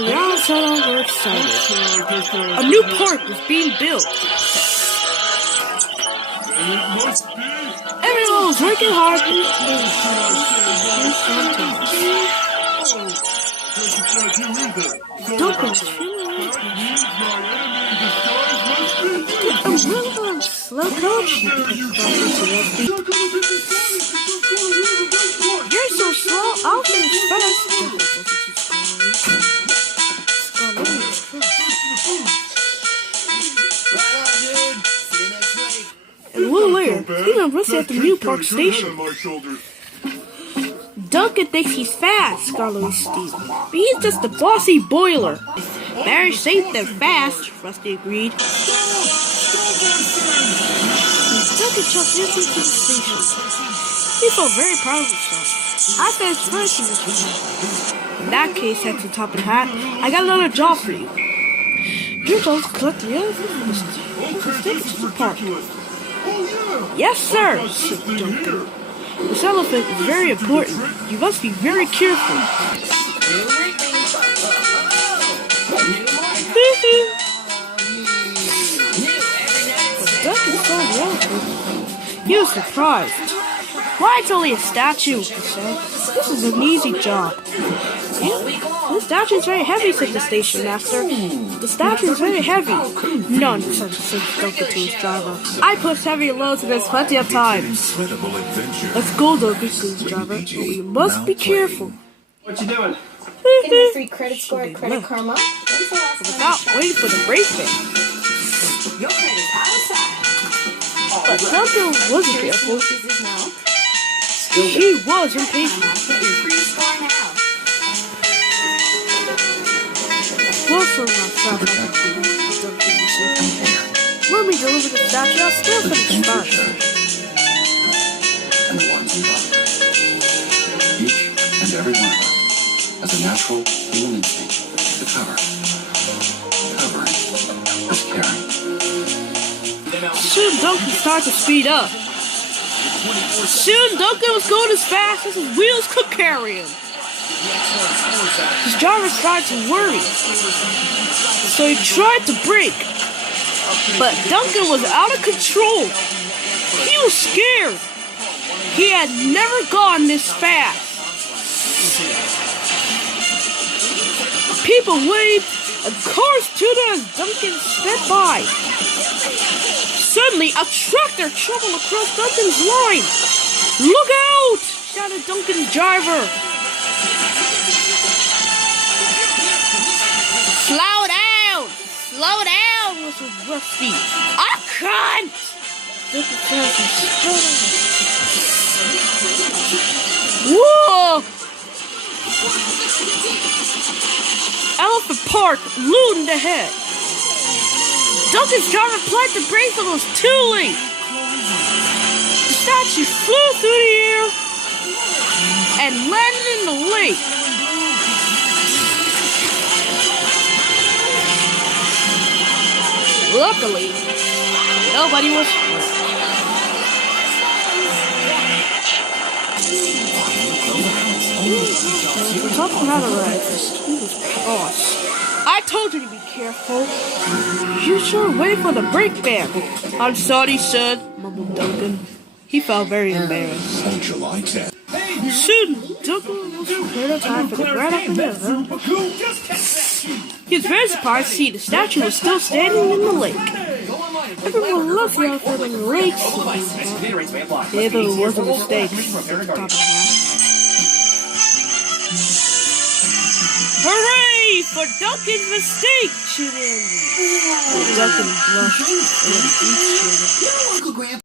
the outside were excited. A new park was being built. Everyone was working hard. Duncan slow coach. You're so slow, I'll finish fast. And a little later, he's gonna rush at the new park station. Duncan thinks he's fast, Skarloey Steve, but he's just a bossy boiler. Better safe than fast, Rusty agreed. Duncan jumped into the station. He felt very proud of himself. I finished first in this one. In that case, said to Topham Hatt, I got another job for you. You're going to collect the elephant and take it to the park. Yes, sir, said Duncan. This elephant is very important. You must be very careful. Duncan saw the elephant. He was surprised. Why, it's only a statue, he said. This is an easy job. The statue is very heavy, said the station master. The statue is very heavy. Nonsense, said Duncan to his driver. I push heavy loads and there's plenty of time. Let's go, Duncan, said his driver. But we must be careful. What you doing? Getting a free credit score at Credit Karma. Without waiting for the break thing. Your credit's outside. But Duncan wasn't careful. He was impatient. Get your free score now. When we deliver the statue, I'll still finish first. And the ones we love. Each and every one of us has a natural human instinct to cover. Covering is caring. Soon Duncan started to speed up. Soon Duncan was going as fast as his wheels could carry him. His driver started to worry, so he tried to brake, but Duncan was out of control. He was scared. He had never gone this fast. People waved and cars tooted as Duncan sped by. Suddenly, a tractor traveled across Duncan's line. "Look out!" shouted Duncan's driver. Slow down, whistled Rusty. I can't! Duncan said he sped on. Whoa! Elephant Park loomed ahead. Duncan's driver applied the brakes but was too late. The statue flew through the air and landed in the lake. Luckily, nobody was hurt. Topham Hatt arrived. He was cross. I told you to be careful. You sure wait for the brake ban. I'm sorry, sir, mumbled Duncan. He felt very embarrassed. On July 10th. Soon, Duncan was prepared in time for the grand up together. He was very surprised to see the statue was still standing in the lake. Everyone loved the elephant in the lake. Yeah, but it was a mistake. Hooray for Duncan's mistake, cheered Andy. Duncan blushed and a deep cheer.